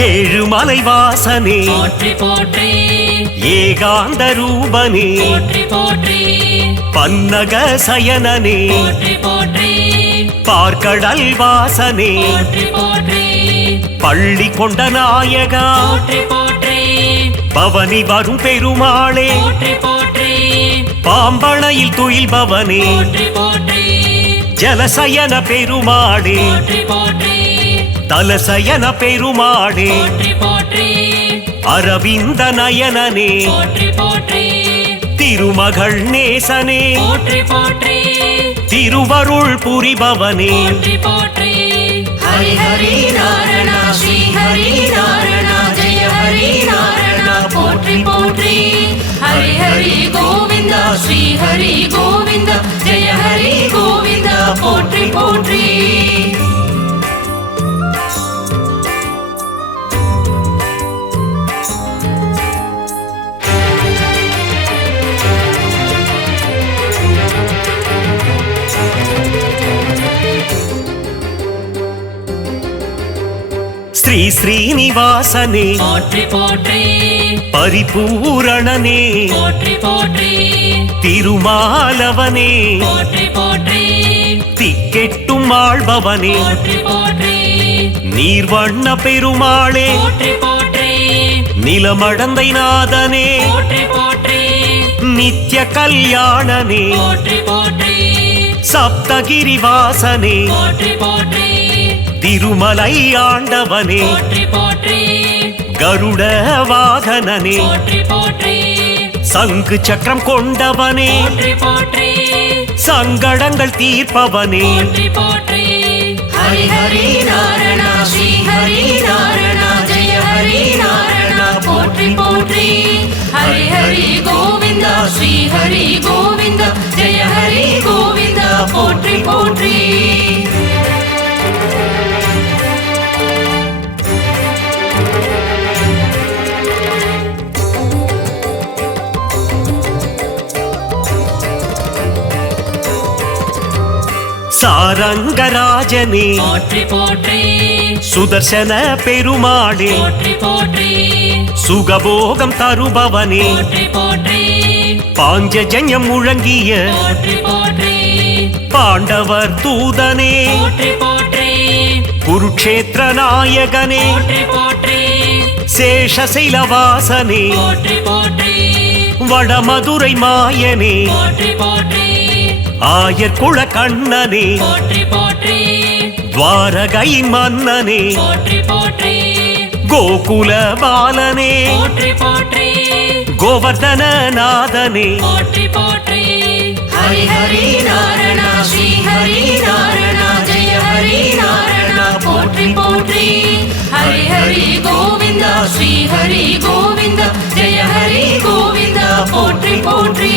ஏழுமலை வாசனே போற்றி போற்றி ஏகாந்த ரூபனே போற்றி போற்றி பன்னக சயனனே போற்றி போற்றி பார்க்கடல் வாசனே போற்றி போற்றி பள்ளி கொண்ட நாயகா போற்றி போற்றி பவனி வரும் பெருமாளே போற்றி போற்றி பாம்பனையில் துயில்பவனே போற்றி போற்றி ஜலசயன பெருமாளே போற்றி போற்றி தலசயன பெருமாளே போற்றி போற்றி அரவிந்த நயனனே போற்றி போற்றி திருமகள் நேசனே போற்றி போற்றி திருவருள் புரிபவனே போற்றி போற்றி ஹரி ஹரி நாராயண ஸ்ரீ ஹரி நாராயண ஜெய ஹரி நாராயண போற்றி போற்றி ஹரி ஹரி கோவிந்த ஸ்ரீ ஹரி கோவிந்த ஜெய ஹரி கோவிந்த போற்றி போற்றி ஸ்ரீ ஸ்ரீனிவாசனே போற்றி போற்றி பரிபூரணனே போற்றி போற்றி திருமாலவனே போற்றி போற்றி திக்கெட்டும் ஆள்பவனே போற்றி போற்றி நீர்வண்ண பெருமாளே போற்றி போற்றி நிலமடந்தை நாதனே போற்றி போற்றி நித்ய கல்யாணனே போற்றி போற்றி சப்தகிரி வாசனே போற்றி போற்றி திருமலை ஆண்டவனே போற்றி போற்றி கருட வாகனனே போற்றி போற்றி சங்கு சக்கரம் கொண்டவனே போற்றி போற்றி சங்கடங்கள் தீர்ப்பவனே போற்றி போற்றி ஹரி ஹரி நாராயண ஸ்ரீ ஹரி நாராயண ஜெய ஹரி நாராயண போற்றி போற்றி ஹரி ஹரி கோவிந்த ஸ்ரீ ஹரி கோவிந்த ஜெய ஹரி கோவிந்த போற்றி போற்றி சாரங்கராஜனே போற்றி போற்றி சுதர்சன பெருமாளே போற்றி போற்றி சுகபோகம் தருபவனே போற்றி போற்றி பாஞ்சஜன்யம் முழங்கிய போற்றி போற்றி பாண்டவர் தூதனே போற்றி போற்றி குருக்ஷேத்திர நாயகனே போற்றி போற்றி சேஷசைலவாசனே போற்றி போற்றி வடமதுரை மாயனே போற்றி போற்றி ஆயர்குல கண்ணனே போற்றி போற்றி துவாரகை மன்னனே போற்றி போற்றி கோகுல பாலனே போற்றி போற்றி கோவர்தன நாதனே போற்றி போற்றி ஹரி ஹரி நாராயண ஸ்ரீ ஹரி நாராயண ஜெய ஹரி நாராயண போற்றி போற்றி ஹரி ஹரி கோவிந்த ஸ்ரீ ஹரி கோவிந்த ஜெய ஹரி கோவிந்த போற்றி போற்றி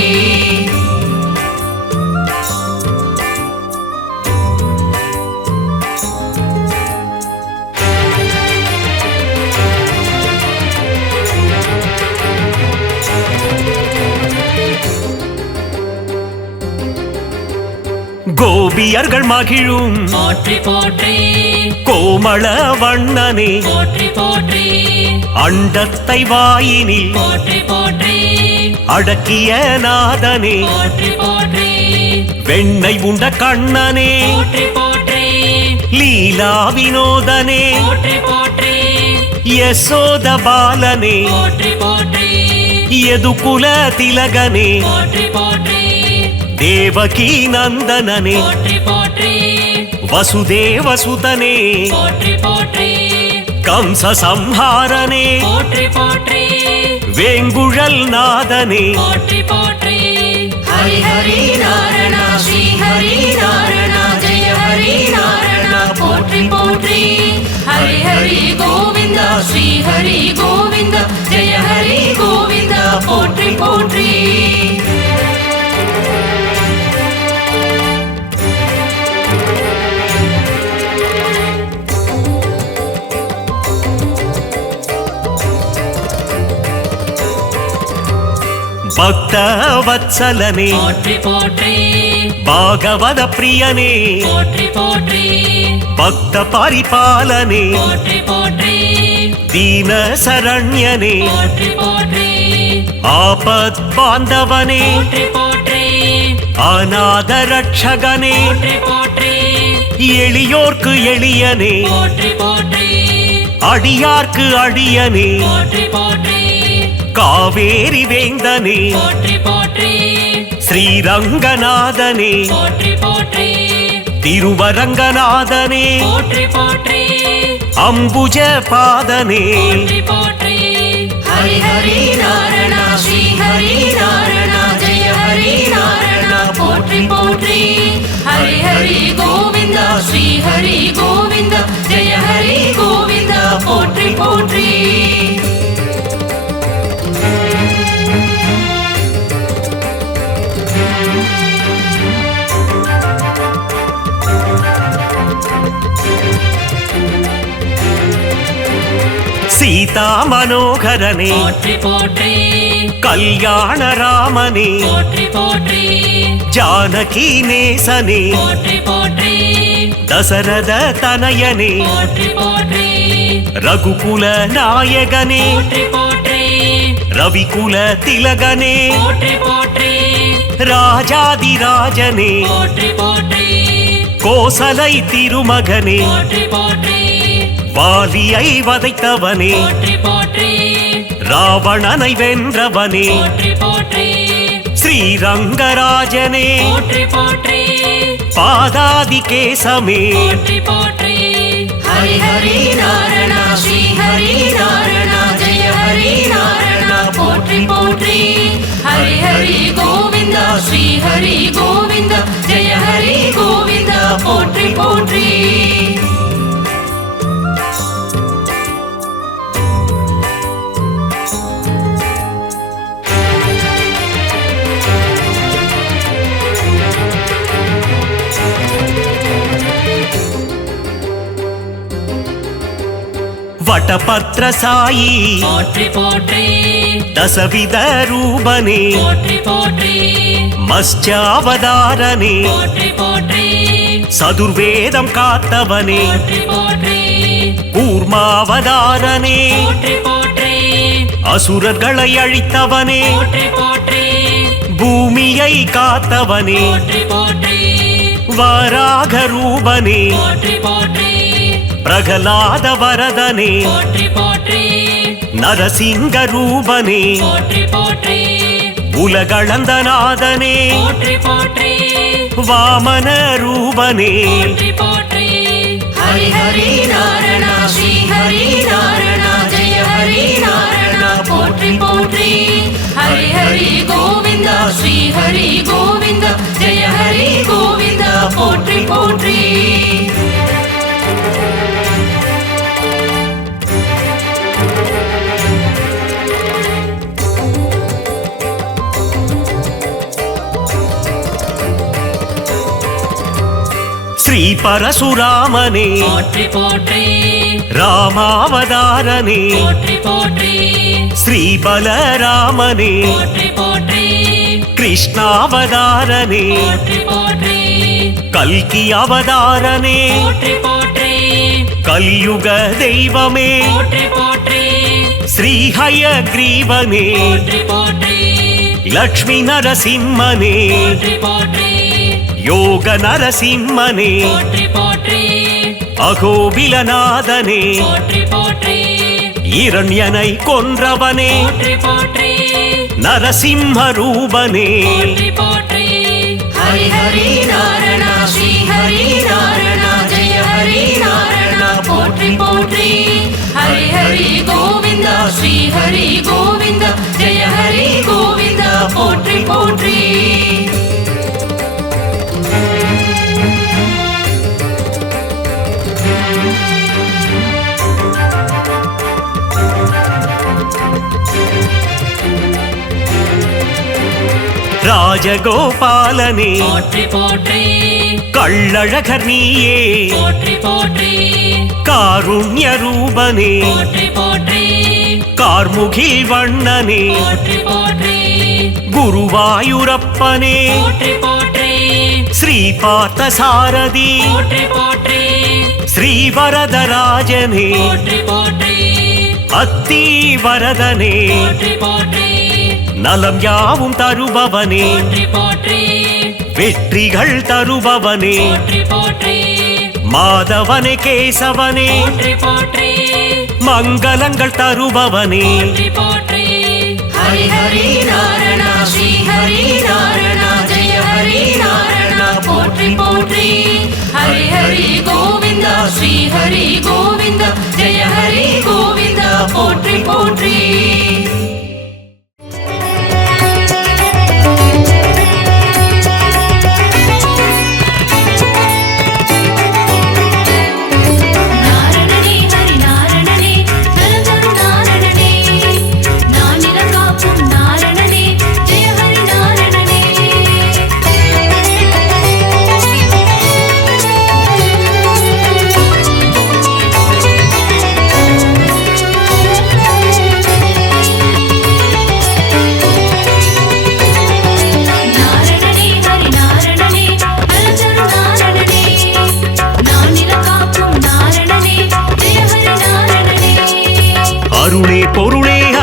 கோபியர்கள் மகிழும் போற்றி போற்றி கோமள வண்ணனே போற்றி போற்றி அண்டத்தை வாயினில் போற்றி போற்றி அடக்கிய நாதனே போற்றி போற்றி வெண்ணை உண்ட கண்ணனே போற்றி போற்றி லீலா வினோதனே போற்றி போற்றி யசோத பாலனே போற்றி போற்றி யதுகுல திலகனே போற்றி போற்றி தேவகி நந்தனனே போற்றி போற்றி வசுதேவ சுதனே போற்றி போற்றி கம்ச சம்ஹாரனே போற்றி போற்றி வேங்குழல் நாதனே போற்றி போற்றி ஹரி ஹரி நாராயண ஸ்ரீ ஹரி நாராயண ஜெய ஹரி நாராயண போற்றி போற்றி ஹரி ஹரி கோவிந்த ஸ்ரீ ஹரி கோவிந்த ஜெய ஹரி கோவிந்த போற்றி போற்றி பக்த வத்சலனே போற்றி போற்றி பாகவத பிரியனே போற்றி போற்றி பக்த பரிபாலனே போற்றி போற்றி ದೀನ ಶರಣ್ಯನೇ போற்றி போற்றி ಆಪತ್ ಬಾಂಧವನೇ போற்றி போற்றி ಅನಾಥ ರಕ್ಷಕನೇ போற்றி போற்றி எளியோர்க்கு எளியனே போற்றி போற்றி அடியார்க்கு அடியனே போற்றி போற்றி காவேரி வேந்தனே போற்றி போற்றி ஸ்ரீரங்கநாதனே போற்றி போற்றி திருவரங்கநாதனே போற்றி போற்றி அம்புஜ பாதனே போற்றி போற்றி ஹரி ஹரி நாராயண ஸ்ரீ ஹரி நாராயண ஜெய ஹரி நாராயண போற்றி போற்றி ஹரி ஹரி கோவிந்த ஸ்ரீ ஹரி கோவிந்த ஜெய ஹரி கோவிந்த போற்றி போற்றி சீதா மனோகரனே போற்றி போற்றி கல்யாண ராமனே போற்றி போற்றி ஜானகி நேசனே போற்றி போற்றி தசரத தனயனே போற்றி போற்றி ரகுகுல நாயகனே போற்றி போற்றி ரவிகுல திலகனே போற்றி போற்றி ராஜாதிராஜனே போற்றி போற்றி கோசலை திருமகனே போற்றி போற்றி வாலியை வதைத்தவனே போற்றி போற்றி ராவணனை வென்றவனே போற்றி போற்றி ஸ்ரீரங்கராஜனே போற்றி போற்றி பாதாதி கேசமே போற்றி போற்றி ஹரி ஹரி நாராயண ஸ்ரீ ஹரி நாராயண ஜெய ஹரி நாராயண போற்றி போற்றி ஹரி ஹரி கோவிந்த ஸ்ரீ ஹரி கோவிந்த ஜெய ஹரி கோவிந்த போற்றி போற்றி வடபத்ர சாயி போற்றி போற்றி தசவித ரூபனே போற்றி போற்றி மத்ஸ்யாவதாரனே போற்றி போற்றி சதுர்வேதம் காத்தவனே போற்றி போற்றி கூர்மாவதாரனே போற்றி போற்றி அசுரர்களை அழித்தவனே போற்றி போற்றி பூமியை காத்தவனே போற்றி போற்றி வராக ரூபனே போற்றி போற்றி பிரகலாத வரதனே போற்றி போற்றி நரசிங்க ரூபனே போற்றி போற்றி உலகளந்த நாதனே போற்றி போற்றி வாமன ரூபனே போற்றி போற்றி ஹரி ஹரி நாராயண ஸ்ரீ ஹரி நாராயண ஜெய ஹரி நாராயண போற்றி போற்றி ஹரி ஹரி கோவிந்த ஸ்ரீ ஹரி கோவிந்த ஜெய ஹரி கோவிந்த போற்றி போற்றி ஸ்ரீ பரசுராமனே போற்றி போற்றி ராமாவதாரனே போற்றி போற்றி ஸ்ரீ பலராமனே போற்றி போற்றி கிருஷ்ணாவதாரனே போற்றி போற்றி கல்கி அவதாரனே போற்றி போற்றி கலியுக தெய்வமே போற்றி போற்றி ஸ்ரீஹயக்ரீவனே போற்றி போற்றி லக்ஷ்மி நரசிம்மனே போற்றி போற்றி யோக நரசிம்மனே போற்றி போற்றி அகோபிலநாதனே போற்றி போற்றி இரண்யனை கொன்றவனே போற்றி போற்றி நரசிம்ம ரூபனே போற்றி போற்றி ஹரி ஹரி நாராயண ஸ்ரீ ஹரி நாராயண ஜெய ஹரி நாராயண போற்றி போற்றி ஹரி ஹரி கோவிந்த ஸ்ரீ ஹரி கோவிந்த ஜெய ஹரி கோவிந்த போற்றி போற்றி ராஜகோபாலனே போற்றி போற்றி கள்ளழகர் நீயே போற்றி போற்றி காருண்ய ரூபனே போற்றி போற்றி கார்முகில் வண்ணனே போற்றி போற்றி குருவாயூரப்பனே போற்றி போற்றி ஸ்ரீ பார்த்த சாரதி போற்றி போற்றி ஸ்ரீ வரதராஜனே போற்றி போற்றி அத்தி வரதனே போற்றி போற்றி நலம் யாவும் தருபவனே போற்றி போற்றி வெற்றிகள் தருபவனே போற்றி போற்றி மாதவனே கேசவனே போற்றி போற்றி மங்களங்கள் தருபவனே போற்றி போற்றி ஹரி ஹரி நாரணா ஸ்ரீ ஹரி நாரணா ஜெய ஹரி நாரணா போற்றி போற்றி ஹரி ஹரி கோவிந்தா ஸ்ரீ ஹரி கோவிந்தா ஜெய ஹரி கோவிந்தா போற்றி போற்றி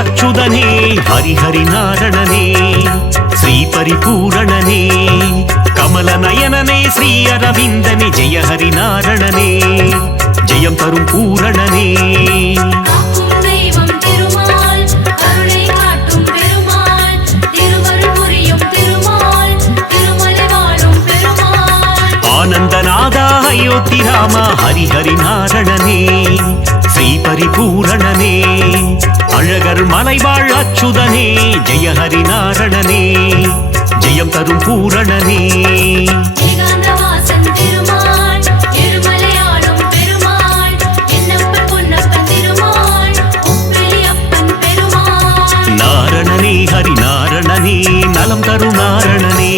அச்சுதனே ஹரிஹரி நாரணனே ஸ்ரீ பரிபூரணனே கமல நயனனே ஸ்ரீ அரவிந்தனே ஜெய ஹரி நாரணனே ஜெயம் தரும் பூரணனே ஆனந்தநாதா அயோத்தி ராமா ஹரிஹரி நாரணனே ஸ்ரீ பரிபூரணனே அழகர் மலைவாழ் அச்சுதனே ஜெய ஹரி நாரணனே ஜெயம் தரும் பூரணனே நாரணனே ஹரி நாரணனே நலம் தரும் நாரணனே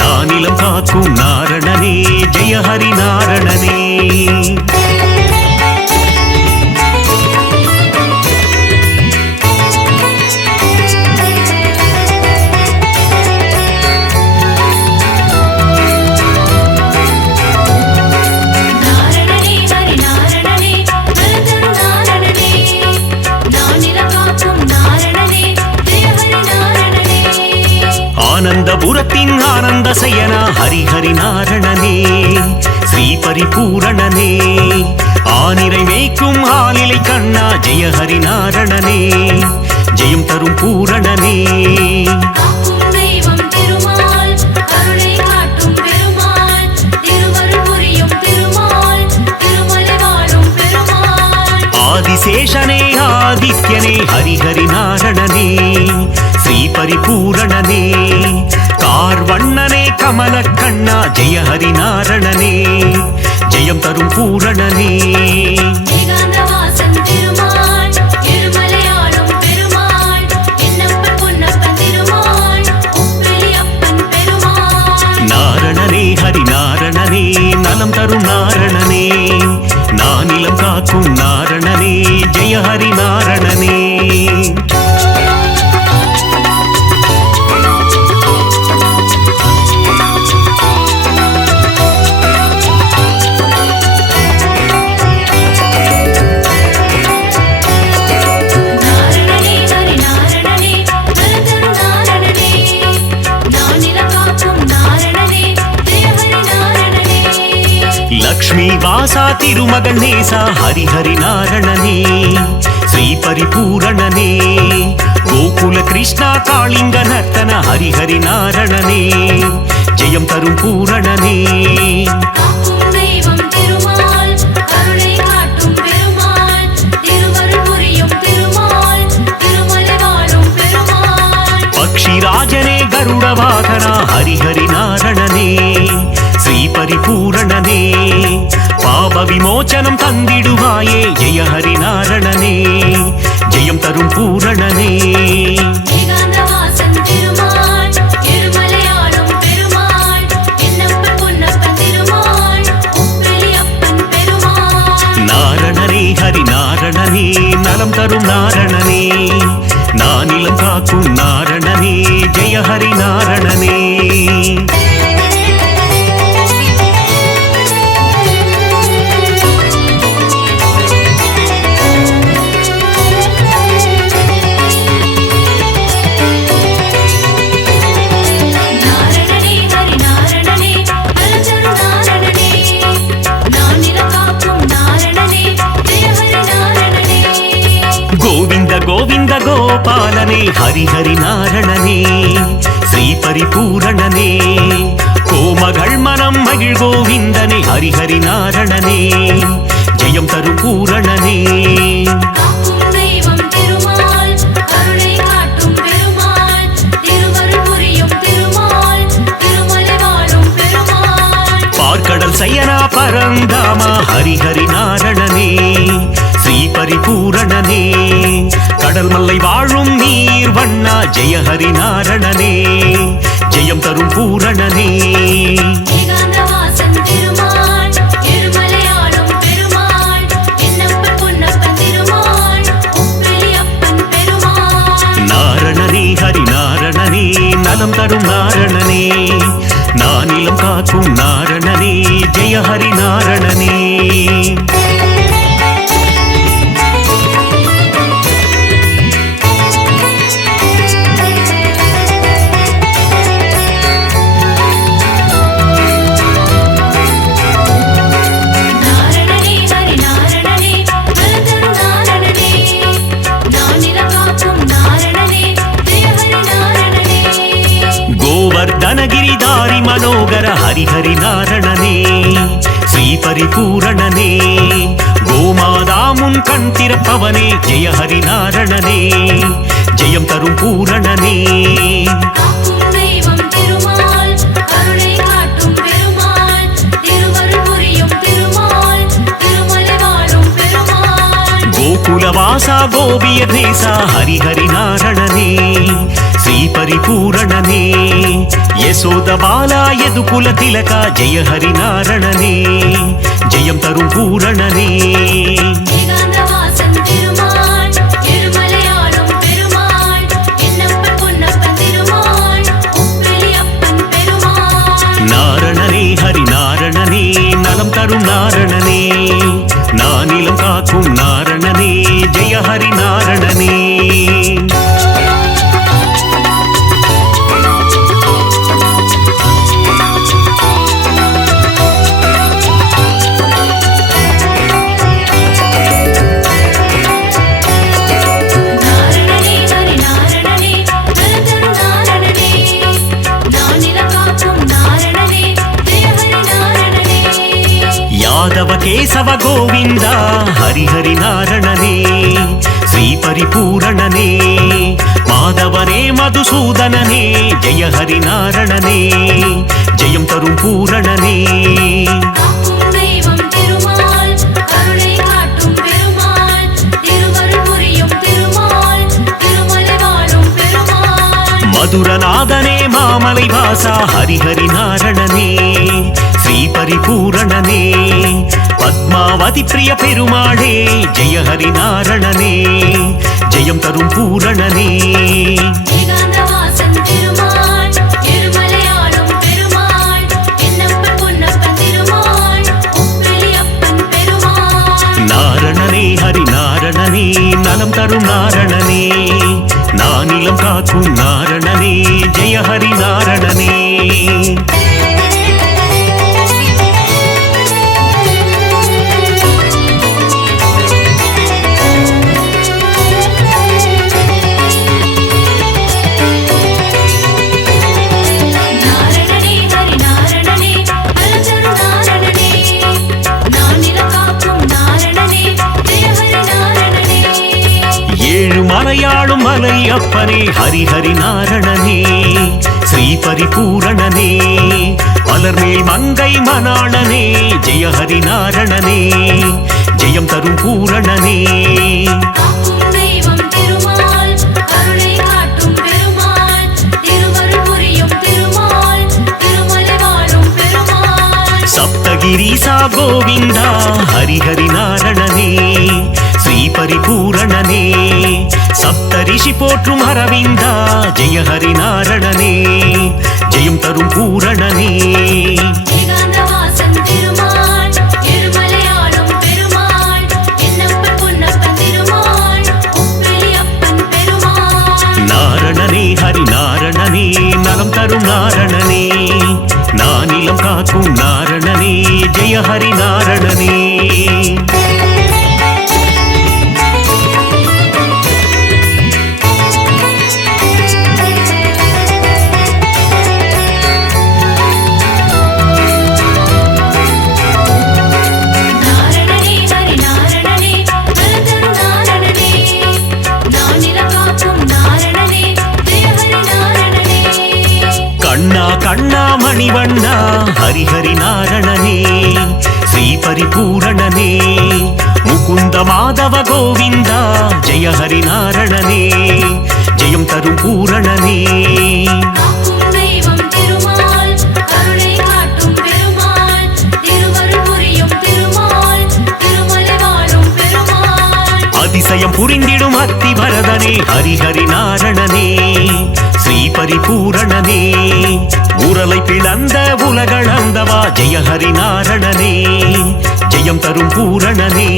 நானிலம் காக்கும் நாரணனே ஜெய ஹரி நாரணனே ஆனந்தபுரத்தின் ஆனந்த சயனா ஹரிஹரி நாரணனே ஸ்ரீ பரிபூரணனே ஆனிரை மேய்க்கும் ஆலிலை கண்ணா ஜெய ஹரி நாரணனே ஜெயம் தரும் பூரணனே ஆதிசேஷனே ஆதித்யனே ஹரிஹரி நாரணனே ஸ்ரீ பரிபூரணனே கார்வண்ணனே கமல கண்ணா ஜெய ஹரி நாரணனே ஜெயம் தரும் பூரணனே நாரணனே ஹரி நாரணனே நலம் தரும் நாரணனே நானிலம் காக்கும் நாரணனே ஜெய ஹரி நாரணனே லக்ஷ்மி வாசா திருமகன் நேசா ஹரிஹரி நாரணனே ஸ்ரீ பரிபூரணனே கோகுல கிருஷ்ணா காளிங்க நர்த்தன ஹரிஹரி நாரணனே ஜெயம் தரும் பூரணனே பக்ஷிராஜனே கருட வாகனா ஹரிஹரி நாரணனே ஸ்ரீ பரிபூரணனே பாப விமோச்சனம் தந்திடுவாயே ஜெய ஹரி நாரணனே ஜெயம் தரும் பூரணனே நாரணனே ஹரி நாரணனே நலம் தரும் நாரணனே நானிலம் காக்கும் நாரணனே ஜெய ஹரி நாரணனே கோவிந்த கோவிந்த கோபாலனே ஹரிஹரி நாரணனே ஸ்ரீ பரிபூரணனே கோமகள் மனம் மகிழ் கோவிந்தனே ஹரிஹரி நாரணனே ஜெயம் தரும் பூரணனே பார்க்கடல் சயனா பரந்தாமா ஹரிஹரி நாரணனே ஸ்ரீ பரிபூரணனே கடல் மல்லை வாழும் நீர் வண்ணா ஜெய ஹரி நாரணனே ஜெயம் தரும் பூரணனே நாரணனே ஹரி நாரணனே நலம் தரும் நாரணனே நானிலம் காக்கும் நாரணனே ஜெய ஹரி நாரணனே गिरिधारी मनोगर हरिहरि नारणने श्री परिपूरणने गोमादा मुन कण्तिरप्पवने जय हरि नारणने जयं तरुं पूरणने गोकुलवासा गोपियधेसा हरिहरि नारणने श्री परिपूरणने यशोद बाला यदुकुल तिलका जय हरि नारणने जयं तरुं पूरणने नारणने हरि नारणने नलं तरुं नारणने नानिलं काकुं नारणने जय हरि नारणने केशव गोविंद हरिहरि नारणने श्री परिपूरणने माधवने मधुसूदनने जय हरि नारणने जयं तरुं पूरणने मधुरनादने मामलै वासा हरिहरि नारणने श्री परिपूरणने पद्मावती प्रिय पेरुमाळे जय हरि नारणने जयं तरुं पूरणने नारणने हरि नारणने नलं तरुं नारणने नानिलं काकुं नारणने जय हरि नारणने மலையாளும் மலை அப்பனே ஹரிஹரி நாரணனே ஸ்ரீ பரிபூரணனே மலர்மேல் மங்கை மணாளனே ஜெய ஹரி நாரணனே ஜெயம் தரும் பூரணனே सप्तगिरीसा गोविंदा हरिहरि नारणने श्री परिपूरणने सप्तऋषि पोट्रुम हरविंदा जय हरि नारणने जयं तरुं पूरणने नारणने हरि नारणने नलं तरुं नारणने नानिलं काकुं नारणने जय हरि नारणने ஹரிஹரி நாரணனே ஸ்ரீ பரிபூரணனே முகுந்த மாதவ கோவிந்தா ஜெய ஹரி நாரணனே ஜெயம் தரும் பூரணனே காக்கும் தெய்வம் திருமால் கருணை காட்டும் பெருமாள் திருவருள் புரியும் திருமால் திருமலை வாழும் பெருமாள் அதிசயம் புரிந்திடும் அத்திவரதனே ஹரிஹரி நாரணனே ஸ்ரீ பரிபூரணனே உரலை பிளந்த உலகளந்தவா ஜெய ஹரி நாரணனே ஜெயம் தரும் பூரணனே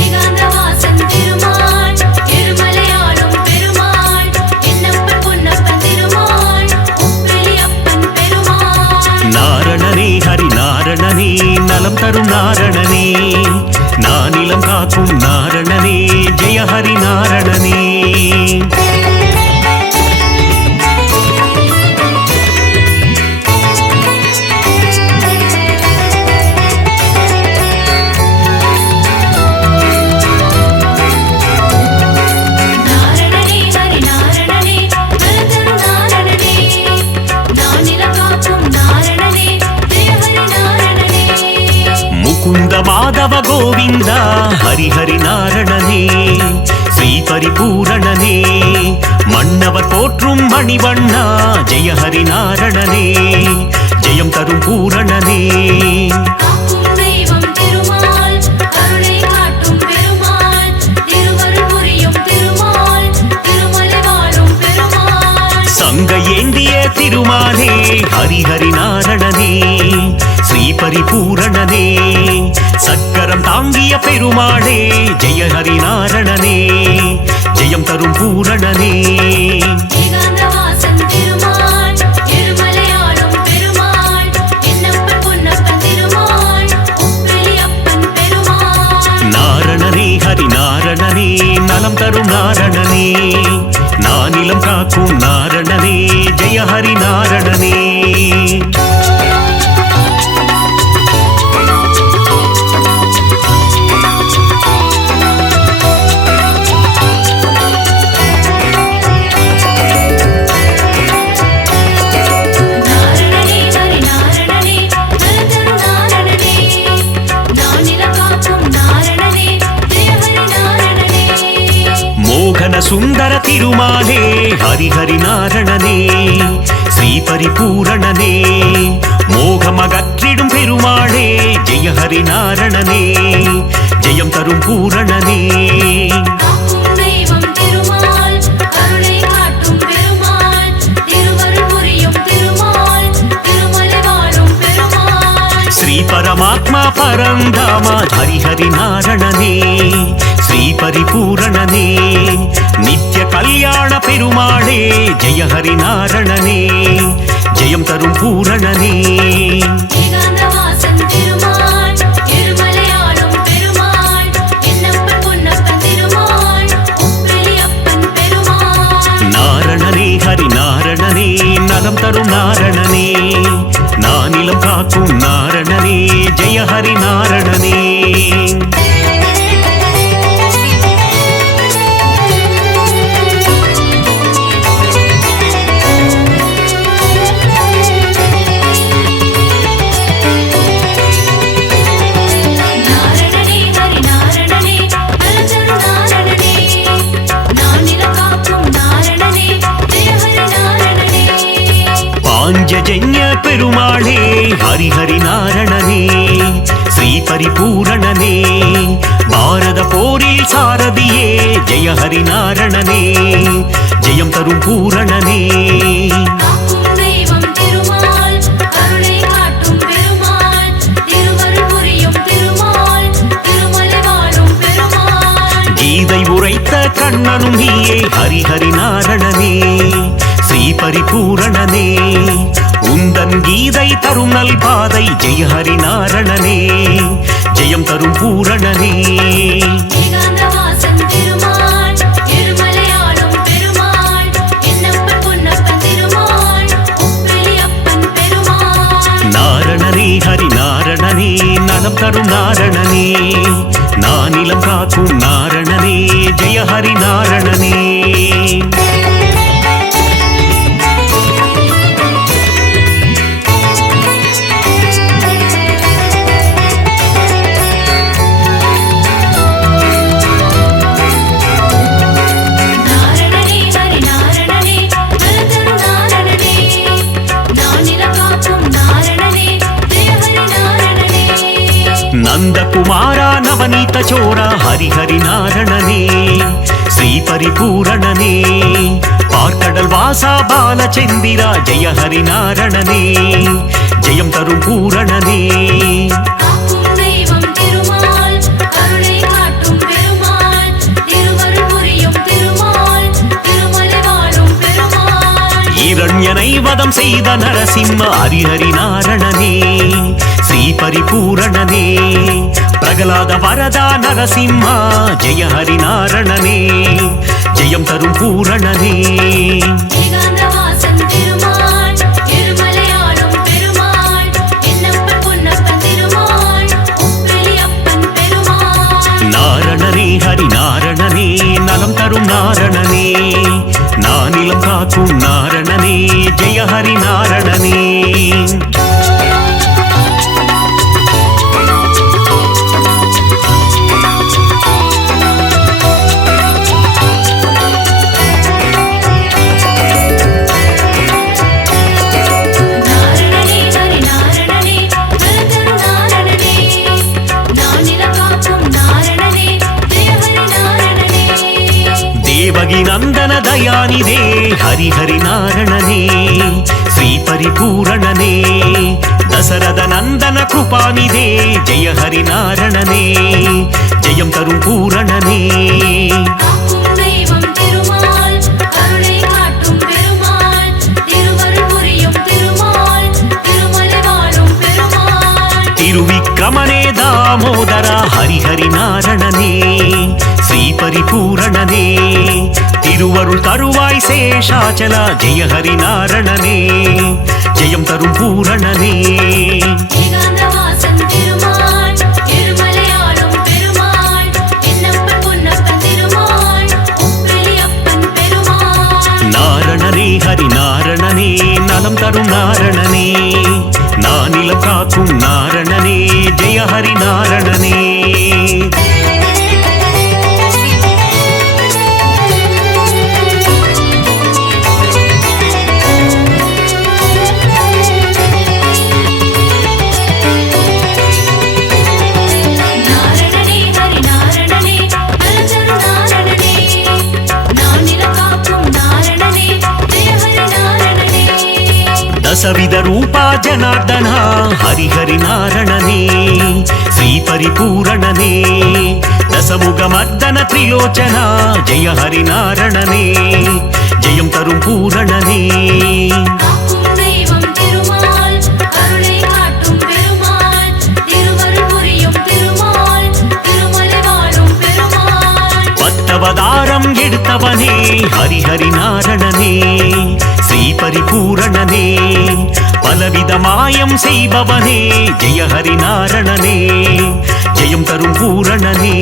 ஏகாந்தவாசன் திருமால் திருமலையாளும் பெருமாள் என்னப்பன் பொன்னப்பன் திருமாள் உப்பிலியப்பன் பெருமாள் நாரணனே ஹரி நாரணனே நலம் தரும் நாரணனே நானிலம் காக்கும் நாரணனே ஜெய ஹரி நாரணனே நாரணனே ஹரி நாரணனே நலந்தரும் நாரணனே நானிலம் காக்கும் நாரணனே ஜெய ஹரி நாரணனே முகுந்த மாதவ கோவிந்தா ஹரிஹரி நாரணனே ஸ்ரீ பரிபூரணனே மன்னவர் போற்றும் மணிவண்ணா ஜெய ஹரி நாரணனே ஜெயம் தரும் பூரணனே காக்கும் தெய்வம் திருமால் கருணை காட்டும் பெருமாள் திருவருள் புரியும் திருமால் திருமலை வாழும் பெருமாள் சங்க ஏந்திய திருமாலே ஹரிஹரி நாரணனே ஸ்ரீ பரிபூரணனே சக்கரம் தாங்கிய பெருமாளே ஜெய ஹரி நாரணனே ஜெயம் தரும் பூரணனே ஏகாந்தவாசன் திருமால் திருமலையாளும் பெருமாள் என்னப்பன் பொன்னப்பன் திருமாள் உப்பிலியப்பன் பெருமாள் நாரணனே ஹரி நாரணனே நலம் தரும் நாரணனே நானிலம் காக்கும் நாரணனே ஜெய ஹரி நாரணனே நாரணனே ஹரி நாரணனே நலந்தரும் நாரணனே நானிலம் காக்கும் நாரணனே ஜெய ஹரி நாரணனே மோகன சுந்தர திருமாலே ஹரிஹரி நாரணனே ஸ்ரீ பரிபூரணனே மோகமகற்றிடும் பெருமாளே ஜெய ஹரி நாரணனே ஜெயம் தரும் பூரணனே காக்கும் தெய்வம் திருமால் கருணை காட்டும் பெருமாள் திருவருள் புரியும் திருமால் திருமலை வாழும் பெருமாள் ஸ்ரீ பரமாத்மா பரந்தாமா ஹரிஹரி நாரணனே ஸ்ரீ பரிபூரணனே நித்ய கல்யாண பெருமாளே ஜெய ஹரி நாரணனே ஜெயம் தரும் பூரணனே ஏகாந்தவாசன் திருமால் திருமலையாளும் பெருமாள் என்னப்பன் பொன்னப்பன் திருமாள் உப்பிலியப்பன் பெருமாள் நாரணனே ஹரி நாரணனே நலம் தரும் நாரணனே நானிலம் காக்கும் நாரணனே ஜெய ஹரி நாரணனே நாரணனே ஹரி நாரணனே நலந்தரும் நாரணனே நானிலம் காக்கும் நாரணனே ஜெய ஹரி நாரணனே பாஞ்சஜன்ய பெருமாளே ஹரிஹரி நாரணனே ஸ்ரீ பரிபூரணனே பாரத போரில் சாரதியே ஜெய ஹரி நாரணனே ஜெயம் தரும் பூரணனே காக்கும் தெய்வம் திருமால் கருணை காட்டும் பெருமாள் திருவருள் புரியும் திருமால் திருமலை வாழும் பெருமாள் கீதை உரைத்த கண்ணனும் நீயே ஹரிஹரி நாரணனே ஸ்ரீ பரிபூரணனே உந்தன் கீதை தரும் நல் பாதை ஜெய ஹரி நாரணனே ஜெயம் தரும் பூரணனே ஏகாந்தவாசன் திருமால் திருமலையாளும் பெருமாள் என்னப்பன் பொன்னப்பன் திருமாள் உப்பிலியப்பன் பெருமாள் நாரணனே ஹரி நாரணனே நலம் தரும் நாரணனே நானிலம் காக்கும் நாரணனே ஜெய ஹரி நாரணனே பாதச்சோரா ஹரிஹரி நாரணனே ஸ்ரீ பரிபூரணனே பார்க்கடல் வாசா பாலச்சந்திரா ஜெய ஹரி நாரணனே ஜெயம் தரும் பூரணனே காக்கும் தெய்வம் திருமால் கருணை காட்டும் பெருமாள் திருவருள் புரியும் திருமால் திருமலை வாழும் பெருமாள் இரண்யனை வதம் செய்த நரசிம்ம ஹரிஹரி நாரணனே ஸ்ரீ பரிபூரணனே பிரகலாத வரதா நரசிம்மா ஜெய ஹரி நாரணனே ஜெயம் தரும் பூரணனே ஏகாந்தவாசன் திருமால் திருமலையாளும் பெருமாள் என்னப்பன் பொன்னப்பன் திருமாள் உப்பிலியப்பன் பெருமாள் நாரணனே ஹரி நாரணனே நலம் தரும் நாரணனே நானிலம் காக்கும் நாரணனே ஜெய ஹரி நாரணனே நாரணனே ஹரி நாரணனே நலந்தரு நாரணனே நானிலம் காக்கும் நாரணனே ஜெய ஹரி நாரணனே தேவகி நந்தன தயாநிதே ஹரிஹரி நாரணனே ஸ்ரீ பரிபூரணனே தசரத நந்தன கிருபாநிதே ஜெய ஹரி நாரணனே ஜெயம் தரும் பூரணனே காக்கும் தெய்வம் திருமால் கருணை காட்டும் பெருமாள் திருவருள் புரியும் திருமால் திருமலை வாழும் பெருமாள் திருவிக்கிரமனே தாமோதரா ஹரிஹரி நாரணனே ஸ்ரீ பரிபூரணனே திருவருள் தருவாய் சேஷாச்சலா ஜெய ஹரி நாரணனே ஜெயம் தரும் பூரணனே ஏகாந்தவாசன் திருமால் திருமலையாளும் பெருமாள் என்னப்பன் பொன்னப்பன் திருமாள் உப்பிலியப்பன் பெருமாள் நாரணனே ஹரி நாரணனே நலம் தரும் நாரணனே நானிலம் காக்கும் நாரணனே ஜெய ஹரி நாரணனே நாரணனே ஹரி நாரணனே நலந்தரு நாரணனே நானிலம் காக்கும் நாரணனே ஜெய ஹரி நாரணனே தசவித ரூபா ஜனார்தனா ஹரிஹரி நாரணனே ஸ்ரீ பரிபூரணனே தசமுகமர்தன திரிலோச்சனா ஜெய ஹரி நாரணனே ஜெயம் தரும் பூரணனே காக்கும் தெய்வம் திருமால் கருணை காட்டும் பெருமாள் திருவருள் புரியும் திருமால் திருமலை வாழும் பெருமாள் பத்தவதாரம் எடுத்தவனே ஹரிஹரி நாரணனே ஸ்ரீ பரிபூரணனே பலவித மாயம் செய்பவனே ஜெய ஹரி நாரணனே ஜெயம் தரும் பூரணனே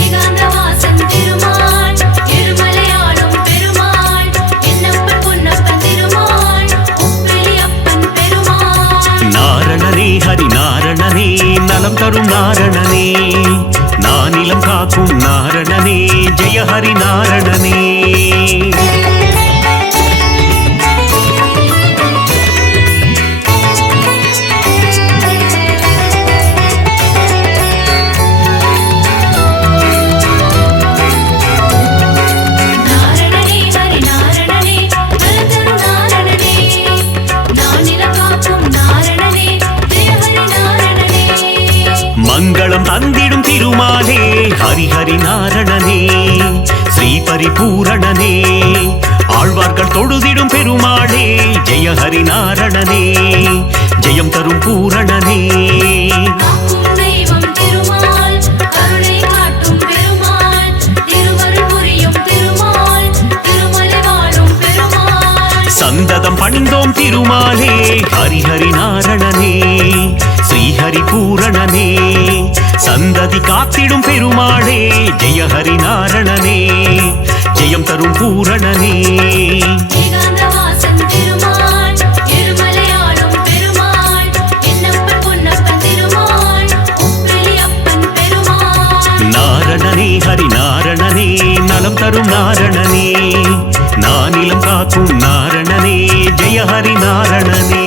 ஏகாந்தவாசன் திருமால் திருமலையாளும் பெருமாள் என்னப்பன் பொன்னப்பன் திருமாள் உப்பிலியப்பன் பெருமாள் நாரணனே ஹரி நாரணனே நலம் தரும் நாரணனே நானிலம் காக்கும் நாரணனே ஜெய ஹரி நாரணனே நாரணனே ஹரி நாரணனே நலந்தரு நாரணனே நானிலம் காக்கும் நாரணனே ஜெய ஹரி நாரணனே மங்களம் தந்திடும் திருமாலே ஹரிஹரி நாரணனே ஸ்ரீ பரிபூரணனே ஆழ்வார்கள் தொழுதிடும் பெருமாளே ஜெய ஹரி நாரணனே ஜெயம் தரும் பூரணனே காக்கும் தெய்வம் திருமால் கருணை காட்டும் பெருமாள் திருவருள் புரியும் திருமால் திருமலை வாழும் பெருமாள் சந்ததம் பணிந்தோம் திருமாலே ஹரிஹரி நாரணனே ஸ்ரீஹரி பூரணனே சந்ததி காத்திடும் பெருமாளே ஜெய ஹரி நாரணனே ஜெயம் தரும் பூரணனே ஏகாந்தவாசன் திருமால் திருமலையாளும் பெருமாள் என்னப்பன் பொன்னப்பன் திருமாள் உப்பிலியப்பன் பெருமாள் நாரணனே ஹரி நாரணனே நலம் தரும் நாரணனே நானிலம் காக்கும் நாரணனே ஜெய ஹரி நாரணனே